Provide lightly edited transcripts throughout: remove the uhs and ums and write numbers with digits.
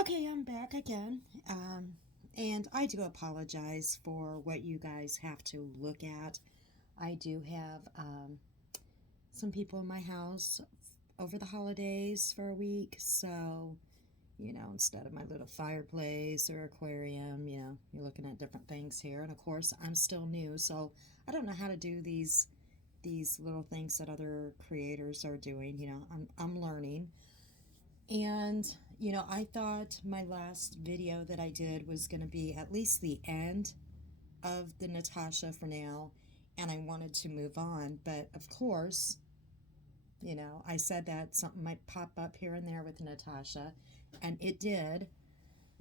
Okay, I'm back again. And I do apologize for what you guys have to look at. I do have some people in my house over the holidays for a week, so instead of my little fireplace or aquarium, you're looking at different things here. And of course, I'm still new, so I don't know how to do these little things that other creators are doing. I'm learning. And, I thought my last video that I did was going to be at least the end of the Natasha for now, and I wanted to move on. But of course, I said that something might pop up here and there with Natasha, and it did.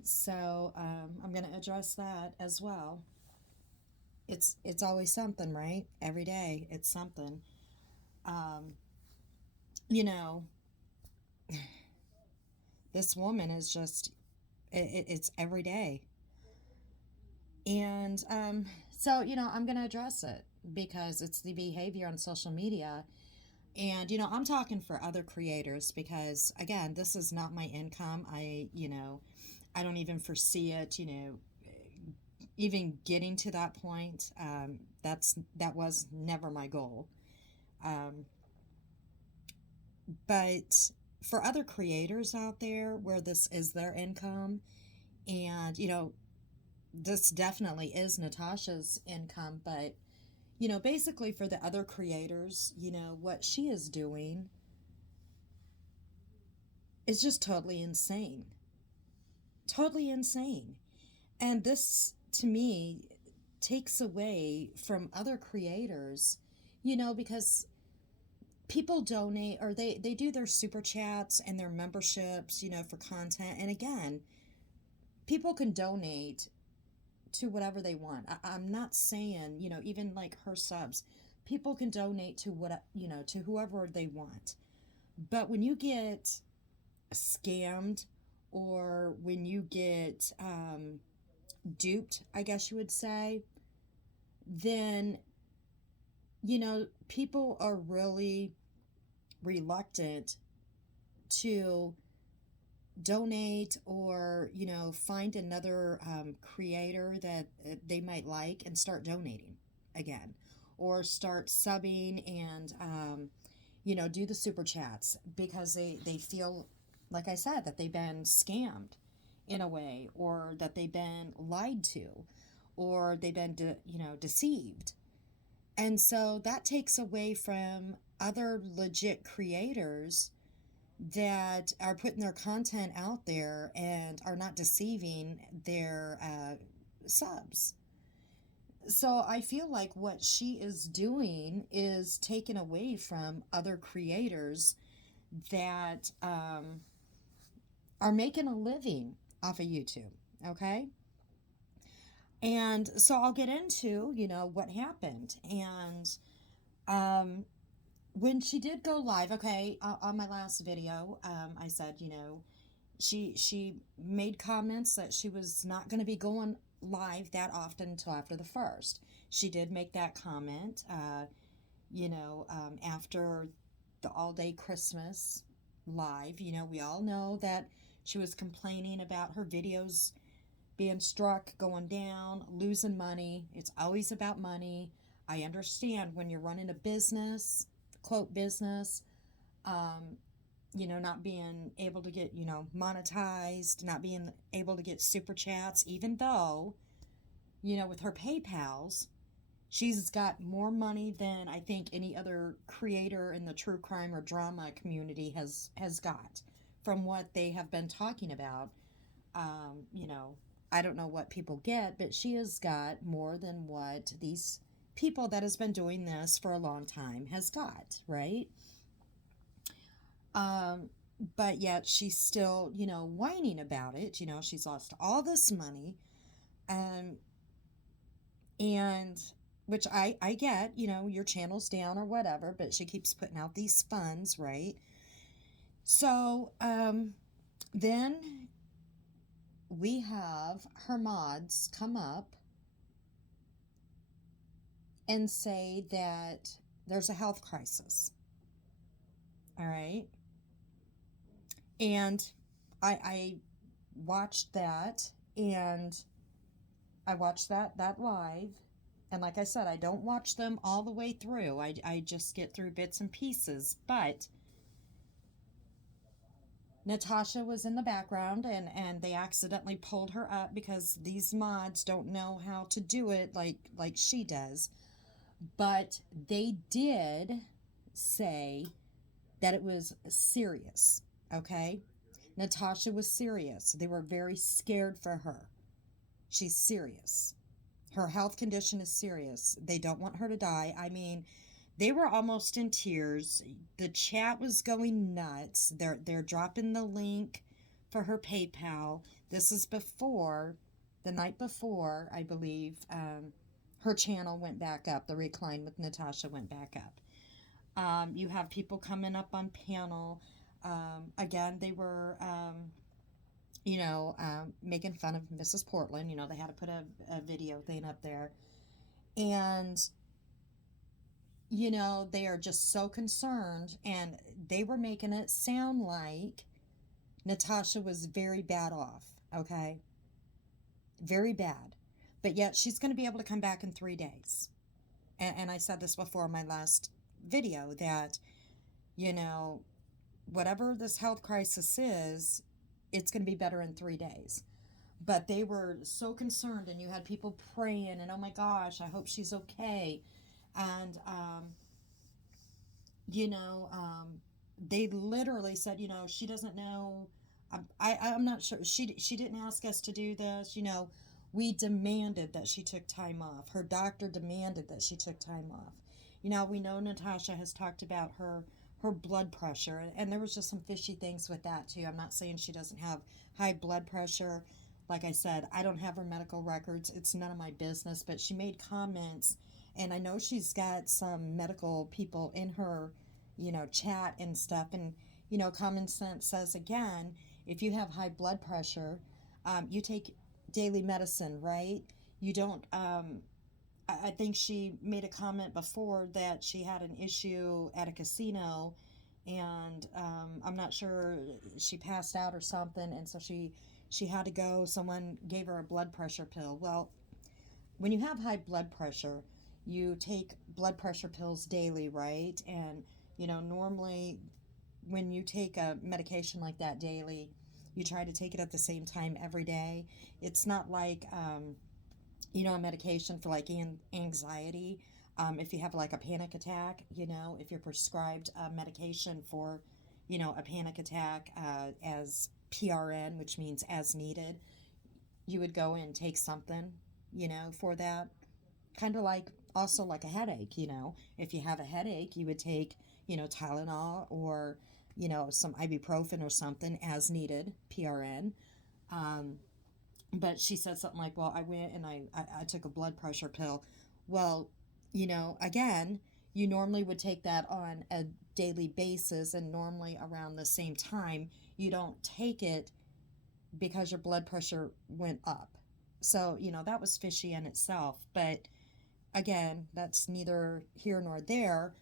So I'm going to address that as well. It's always something, right? Every day, it's something. Um, you know, this woman is just it's every day. And so, I'm going to address it because it's the behavior on social media. And, I'm talking for other creators because, again, this is not my income. I don't even foresee it, even getting to that point. That was never my goal. Um, but for other creators out there where this is their income, and, this definitely is Natasha's income, but basically for the other creators, what she is doing is just totally insane. Totally insane. And this, to me, takes away from other creators, because people donate or they do their super chats and their memberships, for content. And again, people can donate to whatever they want. I'm not saying, even like her subs, people can donate to to whoever they want. But when you get scammed or when you get duped, I guess you would say, then, people are really reluctant to donate or find another creator that they might like and start donating again, or start subbing and do the super chats because they feel, like I said, that they've been scammed in a way, or that they've been lied to, or they've been deceived. And so that takes away from other legit creators that are putting their content out there and are not deceiving their subs. So I feel like what she is doing is taken away from other creators that are making a living off of YouTube. Okay. And so I'll get into, what happened. And when she did go live, okay, on my last video, I said, she made comments that she was not going to be going live that often until after the first. She did make that comment, after the all day Christmas live. We all know that she was complaining about her videos being struck, going down, losing money. It's always about money. I understand when you're running a business, quote business, um, not being able to get, monetized, not being able to get super chats, even though, with her PayPals, she's got more money than I think any other creator in the true crime or drama community has got from what they have been talking about. Um, you know, I don't know what people get, but she has got more than what these people that has been doing this for a long time has got, right? Um, but yet she's still, whining about it. She's lost all this money. Um, and which I get, your channel's down or whatever, but she keeps putting out these funds, right? So then we have her mods come up and say that there's a health crisis. All right. And I watched that, and I watched that live. And like I said, I don't watch them all the way through. I just get through bits and pieces. But Natasha was in the background, and they accidentally pulled her up because these mods don't know how to do it like she does. But they did say that it was serious, okay? Natasha was serious. They were very scared for her. She's serious. Her health condition is serious. They don't want her to die. I mean, they were almost in tears. The chat was going nuts. They're dropping the link for her PayPal. This is before, the night before, I believe, her channel went back up. The Recline with Natasha went back up. You have people coming up on panel. Again, they were, making fun of Mrs. Portland. They had to put a video thing up there. And they are just so concerned, and they were making it sound like Natasha was very bad off, okay? Very bad. But yet she's going to be able to come back in 3 days. And I said this before in my last video that, whatever this health crisis is, it's going to be better in 3 days. But they were so concerned, and you had people praying, and oh my gosh, I hope she's okay. And, they literally said, she doesn't know. I'm not sure. She didn't ask us to do this. We demanded that she took time off. Her doctor demanded that she took time off. We know Natasha has talked about her blood pressure, and there was just some fishy things with that too. I'm not saying she doesn't have high blood pressure. Like I said, I don't have her medical records. It's none of my business, but she made comments, and I know she's got some medical people in her, chat and stuff. And, common sense says, again, if you have high blood pressure, you take daily medicine, right? You don't, I think she made a comment before that she had an issue at a casino, and I'm not sure, she passed out or something, and so she had to go. Someone gave her a blood pressure pill. Well, when you have high blood pressure, you take blood pressure pills daily, right? And, normally when you take a medication like that daily, you try to take it at the same time every day. It's not like, a medication for like anxiety. If you have like a panic attack, if you're prescribed medication for, a panic attack as PRN, which means as needed, you would go and take something, for that. Kind of like also like a headache, if you have a headache, you would take, Tylenol or, some ibuprofen or something as needed, PRN. But she said something like, well, I went and I took a blood pressure pill. Well, again, you normally would take that on a daily basis, and normally around the same time. You don't take it because your blood pressure went up. So, that was fishy in itself. But again, that's neither here nor there.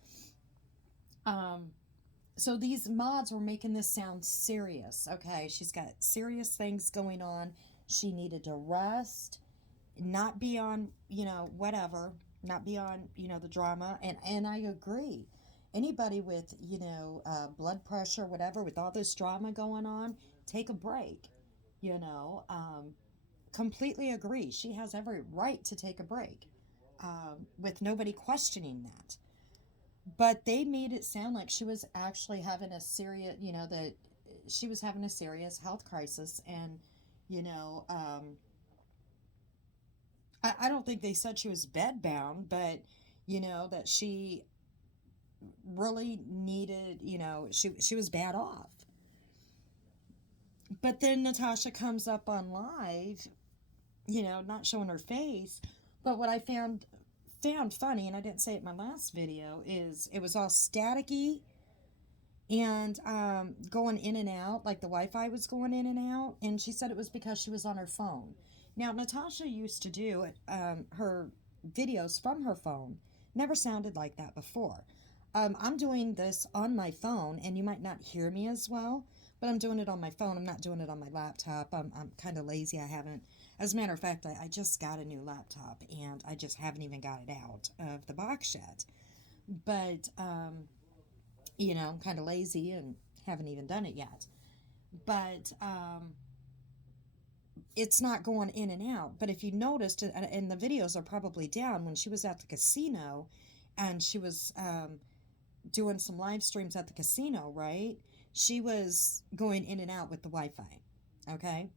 So these mods were making this sound serious. Okay, she's got serious things going on. She needed to rest, not be on, whatever, not be on, the drama. And I agree. Anybody with, blood pressure, whatever, with all this drama going on, take a break, completely agree. She has every right to take a break, with nobody questioning that. But they made it sound like she was actually having a serious, that she was having a serious health crisis. And, I don't think they said she was bedbound, but, that she really needed, she was bad off. But then Natasha comes up on live, not showing her face. But what I found funny, and I didn't say it in my last video, is it was all staticky and going in and out, like the Wi-Fi was going in and out. And she said it was because she was on her phone. Now, Natasha used to do her videos from her phone. Never sounded like that before. I'm doing this on my phone, and you might not hear me as well, but I'm doing it on my phone. I'm not doing it on my laptop. I'm kind of lazy. I haven't, as a matter of fact, I just got a new laptop and I just haven't even got it out of the box yet. But, I'm kind of lazy and haven't even done it yet. But, it's not going in and out. But if you noticed, and the videos are probably down, when she was at the casino and she was doing some live streams at the casino, right? She was going in and out with the Wi Fi. Okay.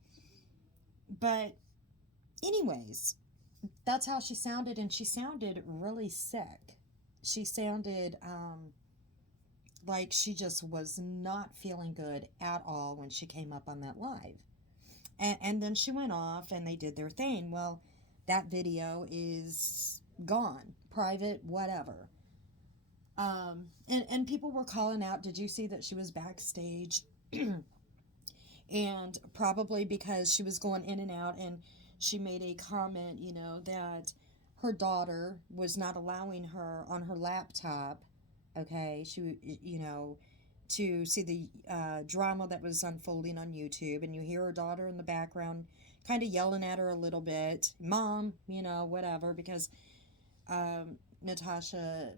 But, anyways, that's how she sounded. And she sounded really sick. She sounded like she just was not feeling good at all when she came up on that live. And then she went off and they did their thing. Well, that video is gone, private, whatever. And people were calling out, did you see that she was backstage? And probably because she was going in and out, and she made a comment, that her daughter was not allowing her on her laptop, okay, to see the drama that was unfolding on YouTube. And you hear her daughter in the background kind of yelling at her a little bit, Mom, whatever, because Natasha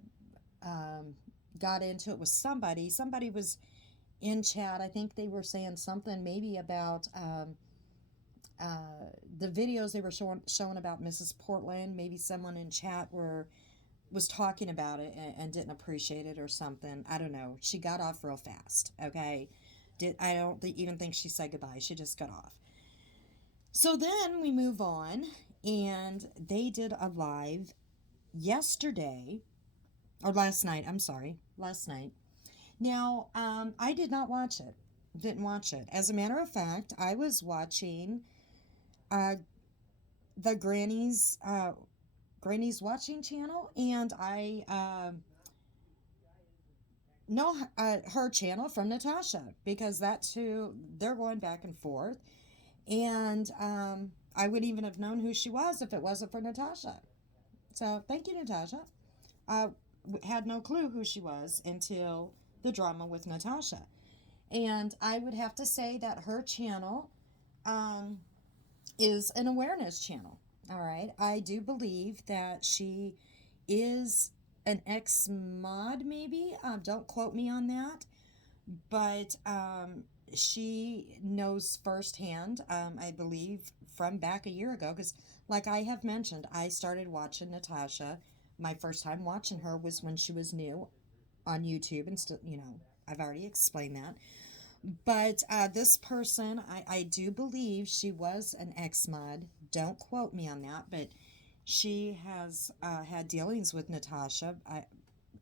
got into it with somebody. Somebody was in chat. I think they were saying something maybe about the videos they were showing about Mrs. Portland. Maybe someone in chat was talking about it and didn't appreciate it or something. I don't know. She got off real fast. Okay, I don't even think she said goodbye. She just got off. So then we move on, and they did a live yesterday, or last night. I'm sorry, last night. Now, I did not watch it. Didn't watch it. As a matter of fact, I was watching the Granny's Watching channel, and I know her channel from Natasha, because that's who they're going back and forth. And I would even have known who she was if it wasn't for Natasha. So thank you, Natasha. I had no clue who she was until the drama with Natasha. And I would have to say that her channel is an awareness channel. All right. I do believe that she is an ex-mod, maybe. Don't quote me on that. But she knows firsthand, I believe, from back a year ago. Because, like I have mentioned, I started watching Natasha. My first time watching her was when she was new on YouTube. And still, I've already explained that. But this person, I do believe she was an ex-mod. Don't quote me on that, but she has had dealings with Natasha,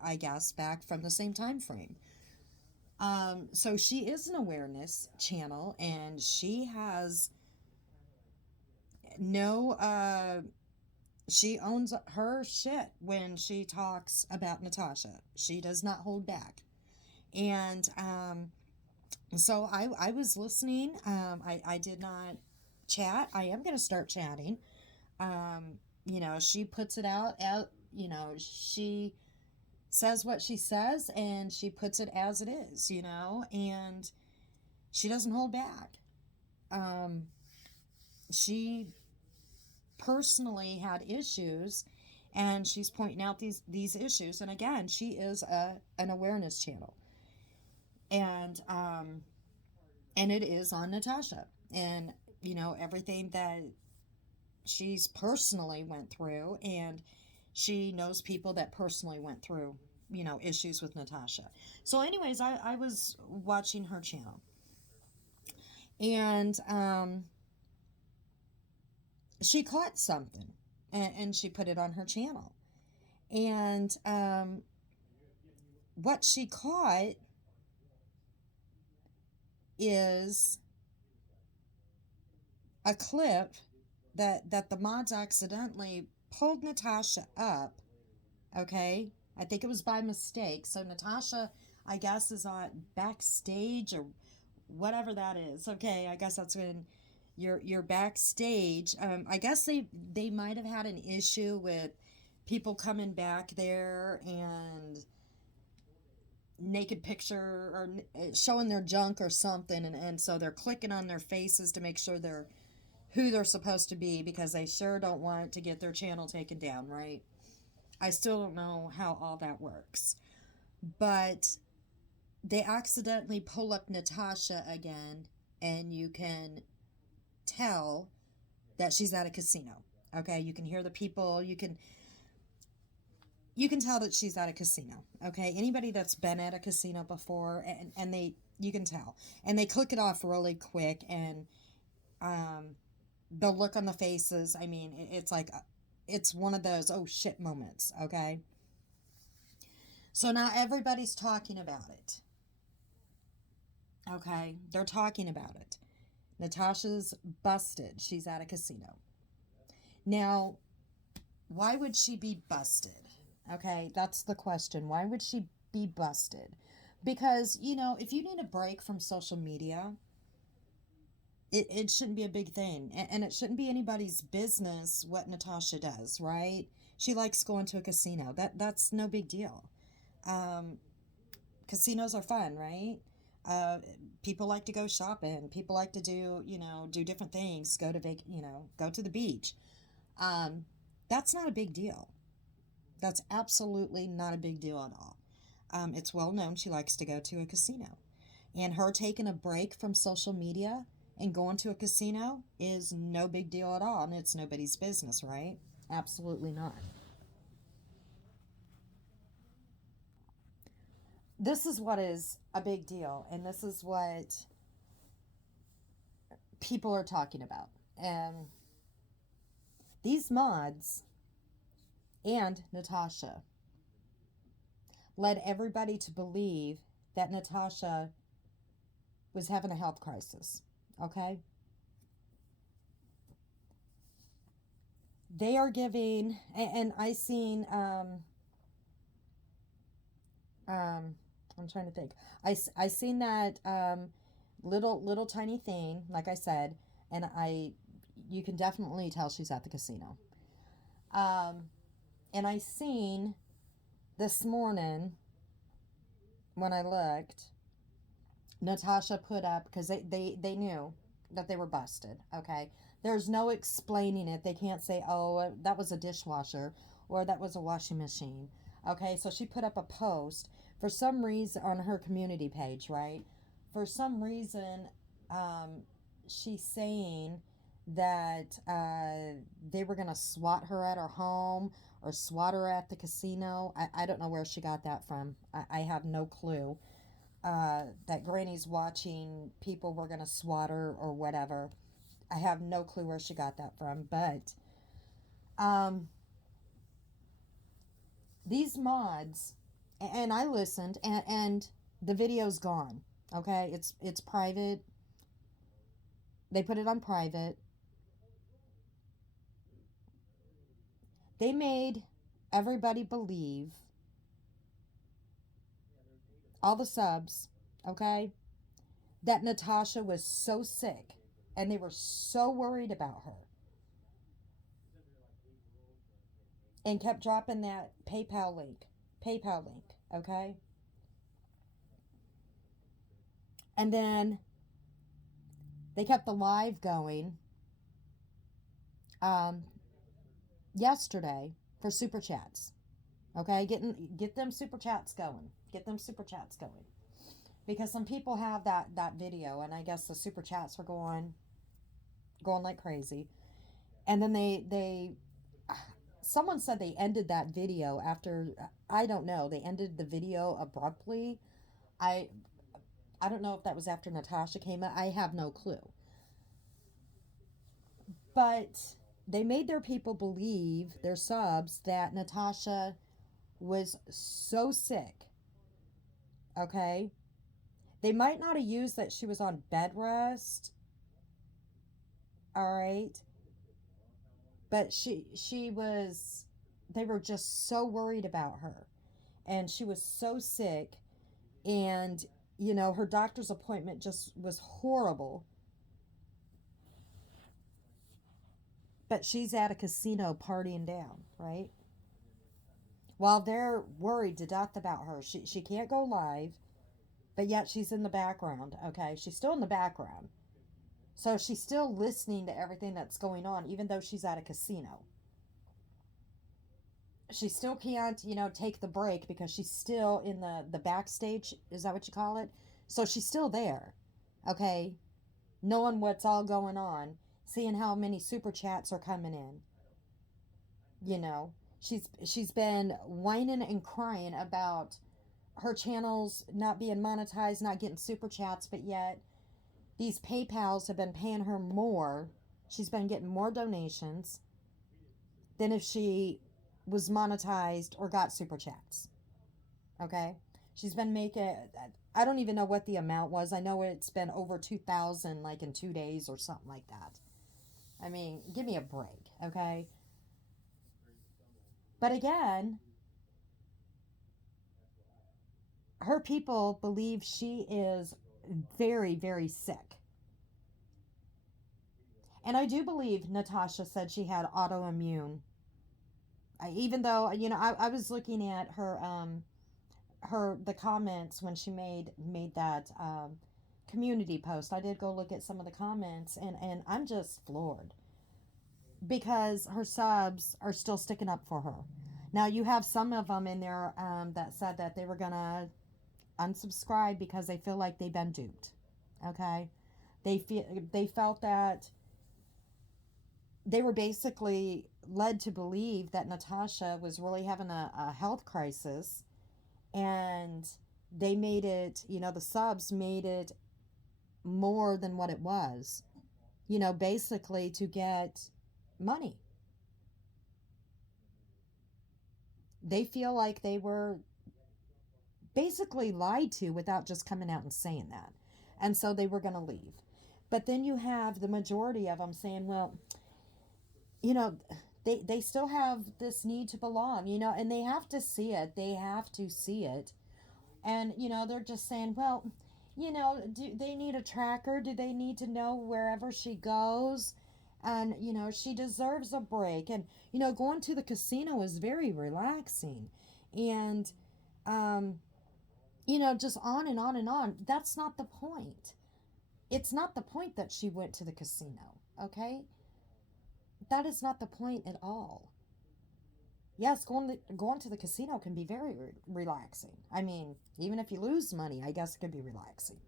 I guess, back from the same time frame. So she is an awareness channel, and she has she owns her shit when she talks about Natasha. She does not hold back. And so I was listening. I did not chat. I am going to start chatting. She puts it out. She says what she says, and she puts it as it is, and she doesn't hold back. She personally had issues, and she's pointing out these issues. And again, she is an awareness channel. And it is on Natasha, and everything that she's personally went through, and she knows people that personally went through issues with Natasha. So anyways, I was watching her channel, and she caught something, and she put it on her channel. And what she caught is a clip that the mods accidentally pulled Natasha up. Okay, I think it was by mistake. So Natasha, I guess, is on backstage or whatever that is. Okay, I guess that's when you're backstage. I guess they might have had an issue with people coming back there, and naked picture or showing their junk or something, and so they're clicking on their faces to make sure they're who they're supposed to be because they sure don't want to get their channel taken down, right? I still don't know how all that works. But they accidentally pull up Natasha again, and you can tell that she's at a casino. Okay, you can hear the people, you can tell that she's at a casino. Okay, anybody that's been at a casino before, and they you can tell, and they click it off really quick, and um the look on the faces, I mean, it's like it's one of those oh shit moments. Okay, so now everybody's talking about it. Okay, they're talking about it. Natasha's busted. She's at a casino. Now, why would she be busted? Okay, that's the question. Why would she be busted? Because, if you need a break from social media, it shouldn't be a big thing. And it shouldn't be anybody's business what Natasha does, right? She likes going to a casino. That's no big deal. Um, Casinos are fun, right? Uh, People like to go shopping. People like to do different things. Go to the beach. Um, that's not a big deal. That's absolutely not a big deal at all. It's well known she likes to go to a casino. And her taking a break from social media and going to a casino is no big deal at all. And it's nobody's business, right? Absolutely not. This is what is a big deal. And this is what people are talking about. And these mods and Natasha led everybody to believe that Natasha was having a health crisis. Okay? They are giving, and I seen, I'm trying to think. I seen that little tiny thing, like I said, and you can definitely tell she's at the casino. Um, and I seen this morning when I looked, Natasha put up because they knew that they were busted. Okay, there's no explaining it. They can't say, oh, that was a dishwasher or that was a washing machine. Okay, so she put up a post for some reason on her community page, right? For some reason, um, she's saying that they were going to swat her at her home or swat her at the casino. I don't know where she got that from. I have no clue that Granny's watching people were going to swat her or whatever. I have no clue where she got that from. But um, these mods, and I listened, and the video's gone. Okay, it's private. They put it on private. They made everybody believe, all the subs, okay, that Natasha was so sick and they were so worried about her and kept dropping that PayPal link, okay? And then they kept the live going um, yesterday for super chats, okay? Get them super chats going. Get them super chats going. Because some people have that video, and I guess the super chats were going like crazy. And then they someone said they ended that video after, I don't know, they ended the video abruptly. I don't know if that was after Natasha came out. I have no clue. But they made their people believe, their subs, that Natasha was so sick. Okay? They might not have used that she was on bed rest. All right? But she was, they were just so worried about her. And she was so sick, and her doctor's appointment just was horrible. But she's at a casino partying down, right? while they're worried to death about her. She can't go live, but yet she's in the background, okay? She's still in the background. So she's still listening to everything that's going on, even though she's at a casino. She still can't, take the break because she's still in the backstage. Is that what you call it? So she's still there, okay? Knowing what's all going on, seeing how many super chats are coming in, you know. She's been whining and crying about her channels not being monetized, not getting super chats, but yet these PayPals have been paying her more. She's been getting more donations than if she was monetized or got super chats. Okay? She's been making, I don't even know what the amount was. I know it's been over 2,000 like in 2 days or something like that. I mean, give me a break, okay? But again, her people believe she is very, very sick. And I do believe Natasha said she had autoimmune. Even though, I was looking at the comments when she made that community post. I did go look at some of the comments, and I'm just floored because her subs are still sticking up for her. Now you have some of them in there that said that they were gonna unsubscribe because they feel like they've been duped. Okay, they felt that they were basically led to believe that Natasha was really having a health crisis, and they made it, the subs made it more than what it was, basically to get money. They feel like they were basically lied to without just coming out and saying that. And so they were going to leave. But then you have the majority of them saying, well, you know, they still have this need to belong, and they have to see it. They have to see it. And, they're just saying, well, do they need a tracker? Do they need to know wherever she goes? And, she deserves a break. And, going to the casino is very relaxing. And, just on and on and on. That's not the point. It's not the point that she went to the casino, okay? That is not the point at all. Yes, going to the casino can be very relaxing. I mean, even if you lose money, I guess it can be relaxing.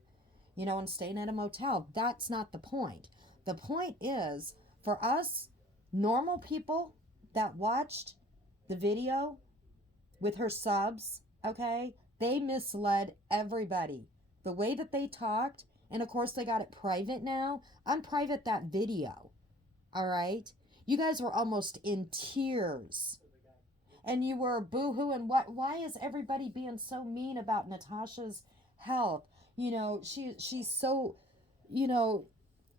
And staying at a motel, that's not the point. The point is for us normal people that watched the video with her subs, okay? They misled everybody. The way that they talked, and of course they got it private now. Unprivate that video, all right? You guys were almost in tears. And you were boo-hooing. Why is everybody being so mean about Natasha's health? She's so, you know,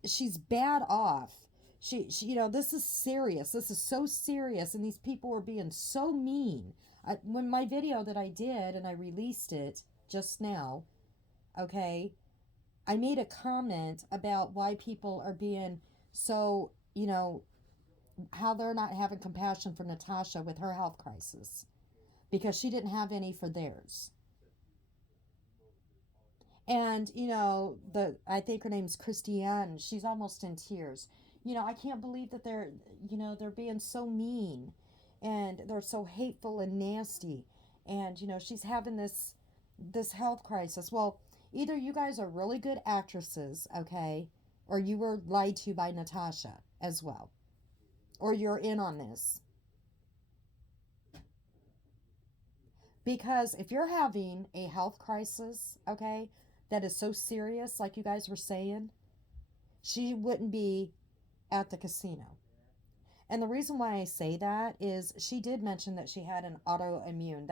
she's bad off. She this is serious. This is so serious, and these people were being so mean. When my video that I did and I released it just now, okay, I made a comment about why people are being so, how they're not having compassion for Natasha with her health crisis because she didn't have any for theirs. And the I think her name's Christiane. She's almost in tears. I can't believe that they're being so mean, and they're so hateful and nasty. And she's having this health crisis. Well, either you guys are really good actresses, okay, or you were lied to by Natasha as well, or you're in on this. Because if you're having a health crisis, okay, that is so serious, like you guys were saying, she wouldn't be at the casino. And the reason why I say that is she did mention that she had autoimmune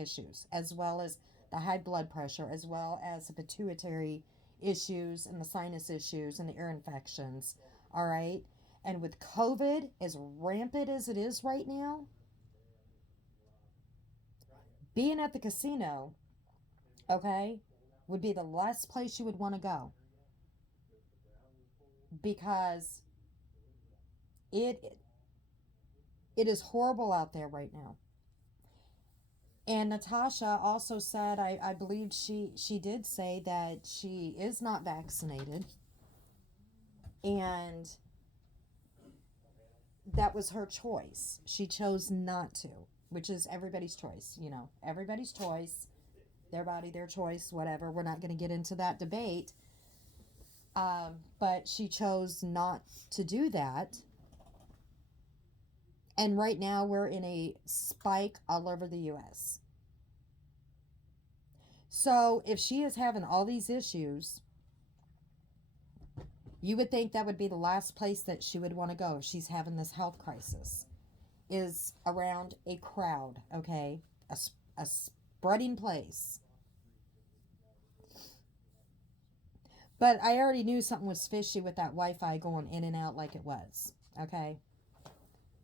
issues, as well as the high blood pressure, as well as the pituitary issues and the sinus issues and the ear infections. All right. And with COVID as rampant as it is right now, being at the casino, okay, would be the last place you would want to go because it it is horrible out there right now. And Natasha also said, I believe she did say that she is not vaccinated, and that was her choice. She chose not to, which is everybody's choice, everybody's choice, their body, their choice, whatever. We're not going to get into that debate. But she chose not to do that. And right now we're in a spike all over the U.S. So if she is having all these issues, you would think that would be the last place that she would want to go if she's having this health crisis, is around a crowd, okay? A spreading place. But I already knew something was fishy with that Wi-Fi going in and out like it was, okay?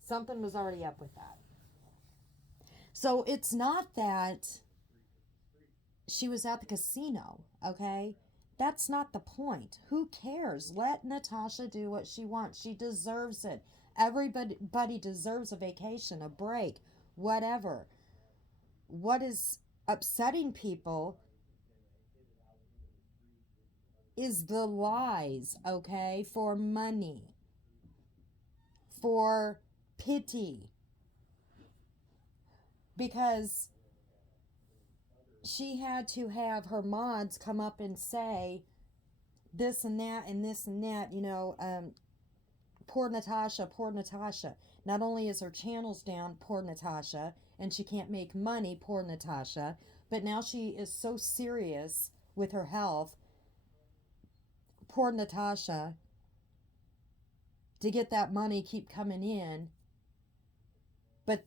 Something was already up with that. So it's not that she was at the casino, okay? That's not the point. Who cares? Let Natasha do what she wants. She deserves it. Everybody deserves a vacation, a break, whatever. What is upsetting people is the lies, okay? For money, for pity. Because she had to have her mods come up and say this and that and this and that, poor Natasha, poor Natasha. Not only is her channels down, poor Natasha, and she can't make money, poor Natasha, but now she is so serious with her health, poor Natasha, to get that money keep coming in. But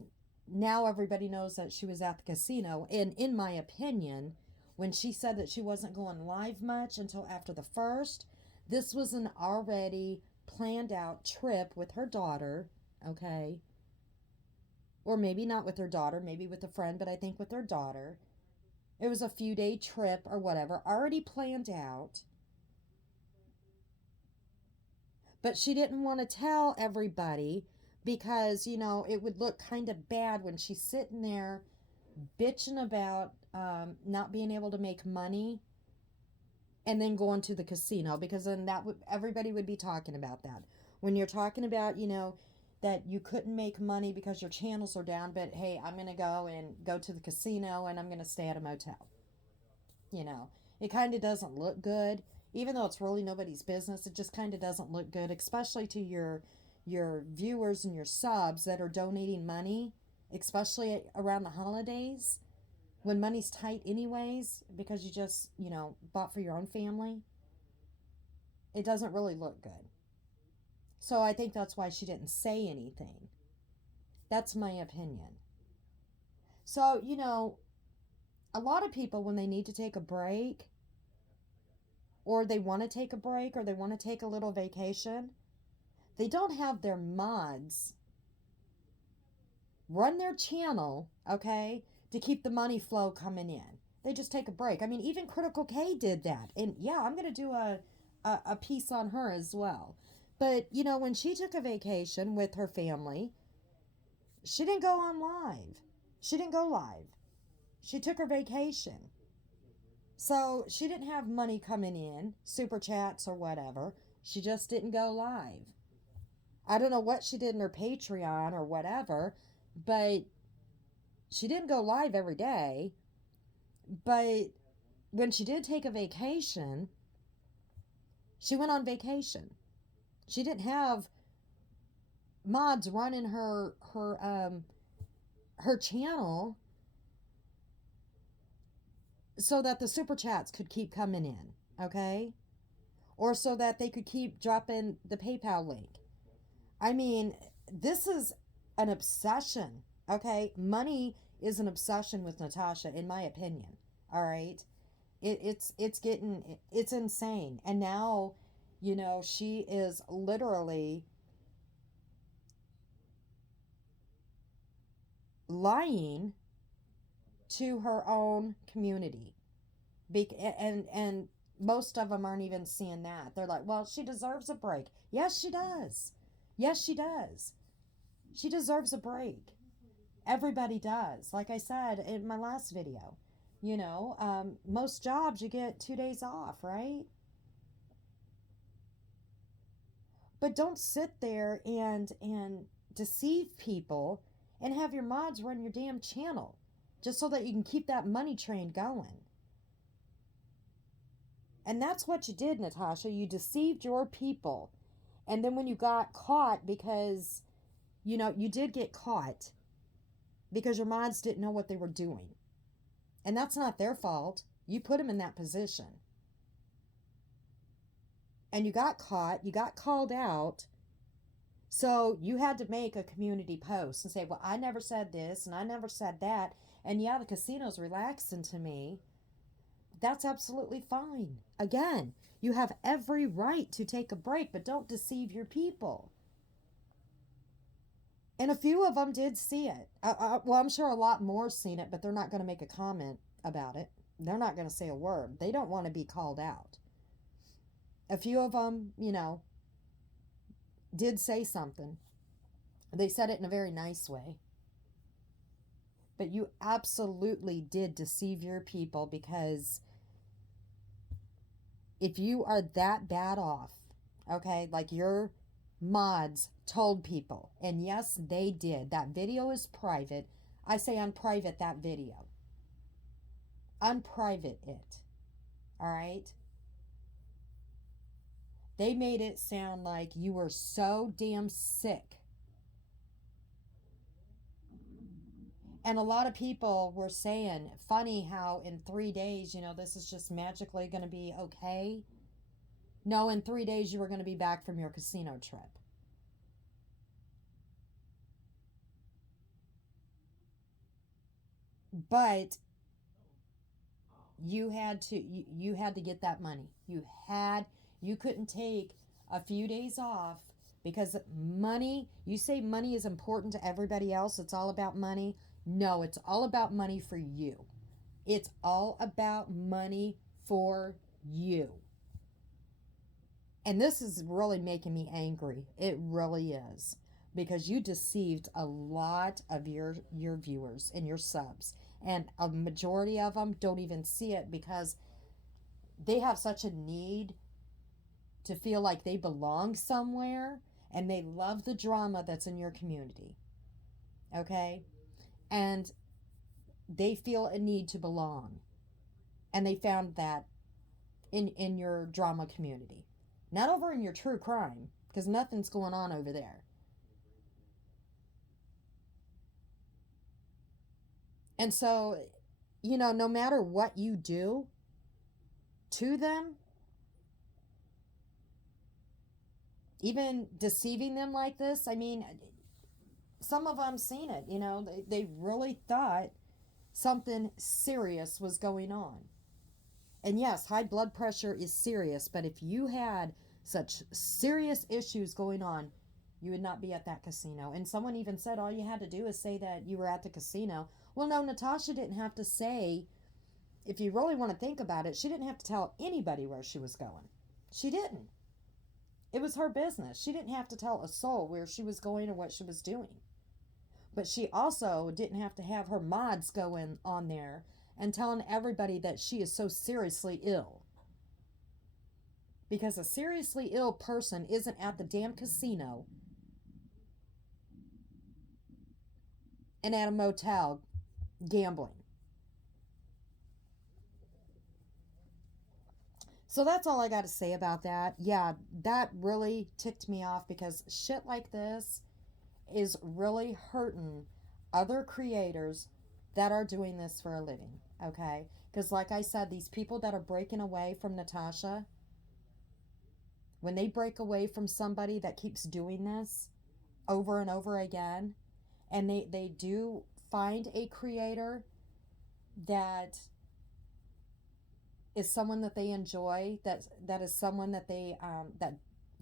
now everybody knows that she was at the casino. And in my opinion, when she said that she wasn't going live much until after the first, this was an already planned out trip with her daughter, okay? Or maybe not with her daughter, maybe with a friend, but I think with her daughter. It was a few day trip or whatever, already planned out. But she didn't want to tell everybody because, it would look kind of bad when she's sitting there bitching about not being able to make money and then going to the casino, because then everybody would be talking about that. When you're talking about, that you couldn't make money because your channels are down, but hey, I'm going to go to the casino and I'm going to stay at a motel. It kind of doesn't look good, even though it's really nobody's business. It just kind of doesn't look good, especially to your viewers and your subs that are donating money, especially around the holidays when money's tight anyways, because you just, bought for your own family. It doesn't really look good. So I think that's why she didn't say anything. That's my opinion. So, a lot of people, when they need to take a break, or they want to take a break, or they want to take a little vacation, they don't have their mods run their channel, okay, to keep the money flow coming in. They just take a break. I mean, even Critical K did that. And yeah, I'm going to do a piece on her as well. But, when she took a vacation with her family, she didn't go on live. She didn't go live. She took her vacation. So she didn't have money coming in, super chats or whatever. She just didn't go live. I don't know what she did in her Patreon or whatever, but she didn't go live every day. But when she did take a vacation, she went on vacation. She didn't have mods running her channel so that the super chats could keep coming in, okay? Or so that they could keep dropping the PayPal link. I mean, this is an obsession, okay? Money is an obsession with Natasha, in my opinion, all right? It's insane. And now, she is literally lying to her own community. And most of them aren't even seeing that. They're like, well, she deserves a break. Yes, she does. Yes, she does. She deserves a break. Everybody does. Like I said in my last video, most jobs you get 2 days off, right? But don't sit there and deceive people and have your mods run your damn channel just so that you can keep that money train going. And that's what you did, Natasha. You deceived your people. And then when you got caught, because, you did get caught because your mods didn't know what they were doing. And that's not their fault. You put them in that position. And you got caught. You got called out. So you had to make a community post and say, well, I never said this and I never said that. And yeah, the casino's relaxing to me. That's absolutely fine. Again, you have every right to take a break, but don't deceive your people. And a few of them did see it. Well, I'm sure a lot more seen it, but they're not going to make a comment about it. They're not going to say a word. They don't want to be called out. A few of them, did say something. They said it in a very nice way. But you absolutely did deceive your people, because if you are that bad off, okay, like your mods told people, and yes, they did. That video is private. I say unprivate that video. Unprivate it. All right? They made it sound like you were so damn sick. And a lot of people were saying, funny how in 3 days, this is just magically going to be okay. No, in 3 days you were going to be back from your casino trip. But you had to get that money. You couldn't take a few days off, because money, you say money is important to everybody else. It's all about money. No, it's all about money for you. It's all about money for you. And this is really making me angry. It really is. Because you deceived a lot of your viewers and your subs. And a majority of them don't even see it, because they have such a need to feel like they belong somewhere, and they love the drama that's in your community. Okay? And they feel a need to belong. And they found that in your drama community. Not over in your true crime, because nothing's going on over there. And so, no matter what you do to them, even deceiving them like this, I mean, some of them seen it, they really thought something serious was going on. And yes, high blood pressure is serious, but if you had such serious issues going on, you would not be at that casino. And someone even said all you had to do is say that you were at the casino. Well, no, Natasha didn't have to say, if you really want to think about it, she didn't have to tell anybody where she was going. She didn't. It was her business. She didn't have to tell a soul where she was going or what she was doing. But she also didn't have to have her mods going on there and telling everybody that she is so seriously ill. Because a seriously ill person isn't at the damn casino and at a motel gambling. So that's all I got to say about that. Yeah, that really ticked me off, because shit like this is really hurting other creators that are doing this for a living, okay? Because like I said, these people that are breaking away from Natasha, when they break away from somebody that keeps doing this over and over again, and they do find a creator that is someone that they enjoy, that is someone that they that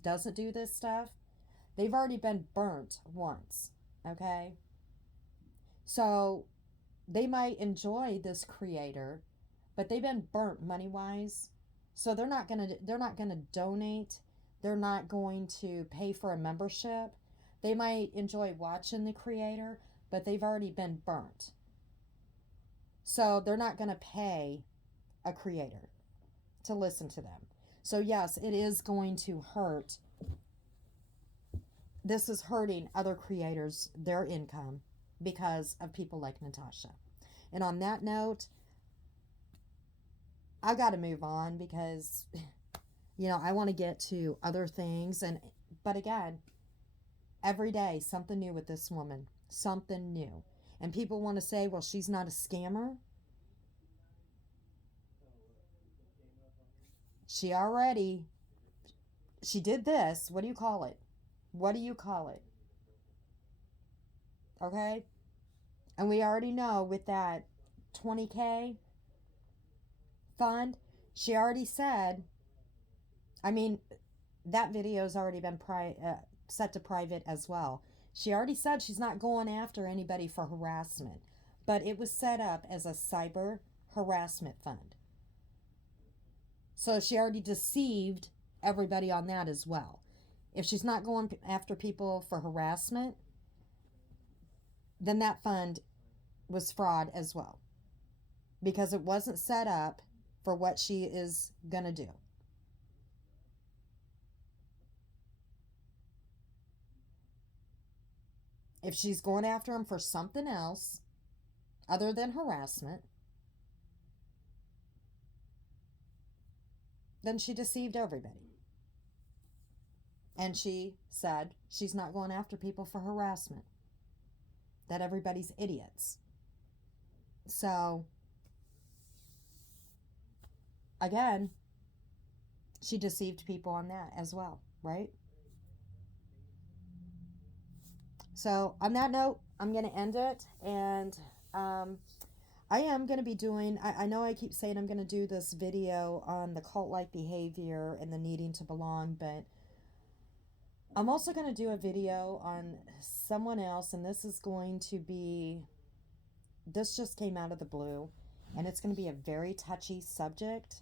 doesn't do this stuff, they've already been burnt once, okay? So they might enjoy this creator, but they've been burnt money wise, so they're not gonna donate. They're not going to pay for a membership. They might enjoy watching the creator, but they've already been burnt. So they're not going to pay a creator to listen to them. So, yes, it is going to hurt. This is hurting other creators, their income, because of people like Natasha. And on that note, I got to move on because, I want to get to other things. But again, every day, something new with this woman, something new. And people want to say, well, she's not a scammer. She did this. What do you call it? What do you call it? Okay? And we already know with that 20K fund, she already said, I mean, that video's already been set to private as well. She already said she's not going after anybody for harassment, but it was set up as a cyber harassment fund. So she already deceived everybody on that as well. If she's not going after people for harassment, then that fund was fraud as well, because it wasn't set up for what she is going to do. If she's going after him for something else other than harassment, then she deceived everybody. And she said she's not going after people for harassment, that everybody's idiots. So, again, she deceived people on that as well, right? So, on that note, I'm going to end it. And I am going to be doing, I know I keep saying I'm going to do this video on the cult-like behavior and the needing to belong, but I'm also going to do a video on someone else, and this just came out of the blue, and it's going to be a very touchy subject,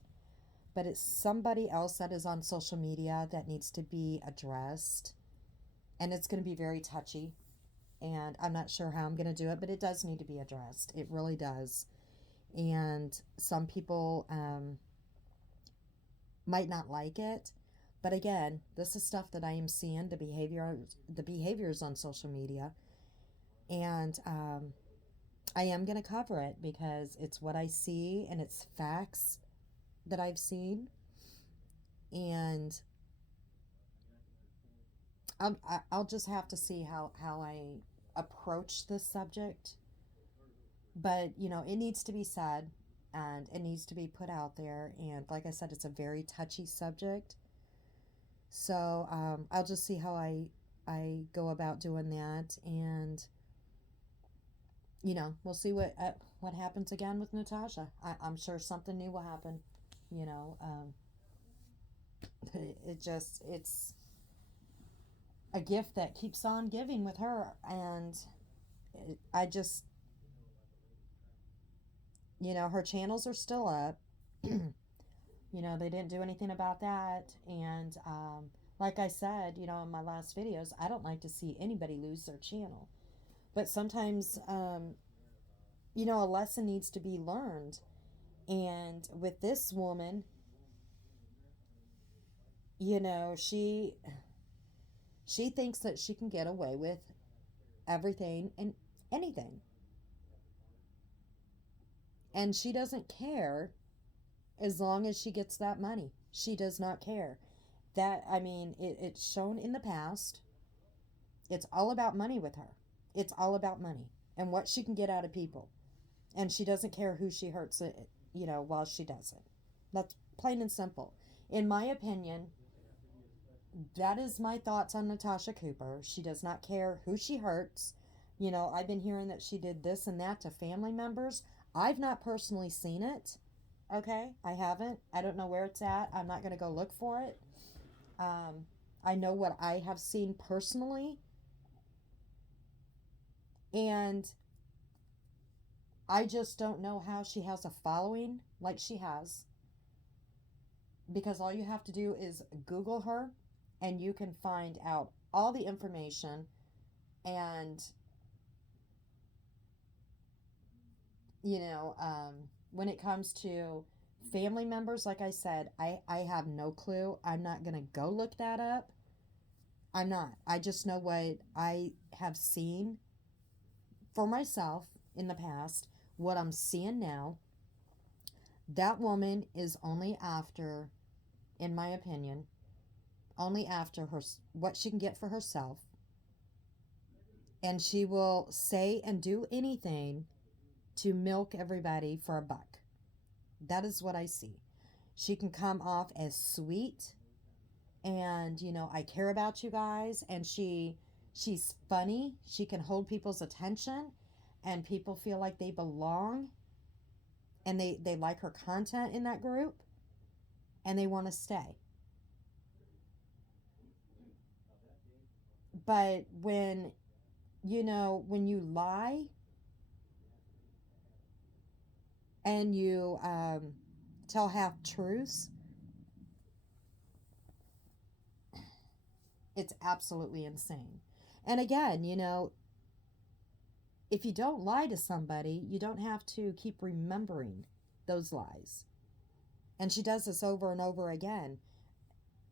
but it's somebody else that is on social media that needs to be addressed, and it's going to be very touchy, and I'm not sure how I'm going to do it, but it does need to be addressed. It really does. And some people might not like it, but again, this is stuff that I am seeing, the behaviors on social media, and I am going to cover it because it's what I see and it's facts that I've seen. And I'll just have to see how I approach this subject. But, it needs to be said and it needs to be put out there. And like I said, it's a very touchy subject. So I'll just see how I go about doing that. And we'll see what happens again with Natasha. I'm sure something new will happen. It's a gift that keeps on giving with her, and I just, her channels are still up. They didn't do anything about that, and like I said, in my last videos, I don't like to see anybody lose their channel. But sometimes, a lesson needs to be learned. And with this woman, she thinks that she can get away with everything and anything. And she doesn't care as long as she gets that money. She does not care. It's shown in the past. It's all about money with her. It's all about money and what she can get out of people. And she doesn't care who she hurts, while she does it. That's plain and simple. In my opinion, that is my thoughts on Natasha Cooper. She does not care who she hurts. I've been hearing that she did this and that to family members. I've not personally seen it. Okay? I haven't. I don't know where it's at. I'm not going to go look for it. I know what I have seen personally. And I just don't know how she has a following like she has. Because all you have to do is Google her and you can find out all the information. And you know, when it comes to family members, like I said, I have no clue. I'm not going to go look that up. I'm not. I just know what I have seen for myself in the past, what I'm seeing now. That woman is only after, in my opinion, only after her what she can get for herself, and she will say and do anything to milk everybody for a buck. That is what I see. She can come off as sweet and, you know, I care about you guys, and she's funny. She can hold people's attention and people feel like they belong, and they like her content in that group, and they want to stay. But when, you know, when you lie and you tell half truths, it's absolutely insane. And again, you know, if you don't lie to somebody, you don't have to keep remembering those lies. And she does this over and over again.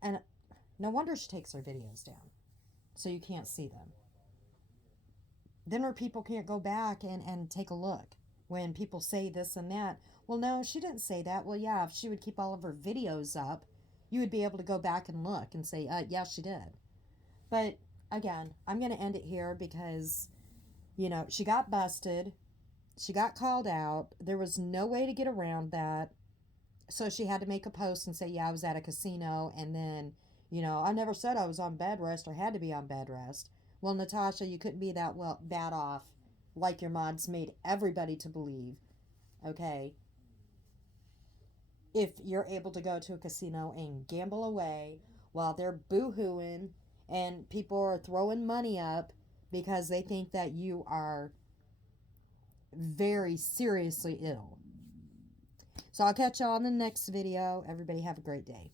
And no wonder she takes her videos down, so you can't see them. Then her people can't go back and take a look when people say this and that. Well, no, she didn't say that. Well, yeah, if she would keep all of her videos up, you would be able to go back and look and say, yeah, she did. But again, I'm going to end it here because, you know, she got busted. She got called out. There was no way to get around that. So she had to make a post and say, yeah, I was at a casino. And then, you know, I never said I was on bed rest or had to be on bed rest. Well, Natasha, you couldn't be that well bad off like your mods made everybody to believe. Okay? If you're able to go to a casino and gamble away while they're boo-hooing and people are throwing money up because they think that you are very seriously ill. So I'll catch y'all in the next video. Everybody have a great day.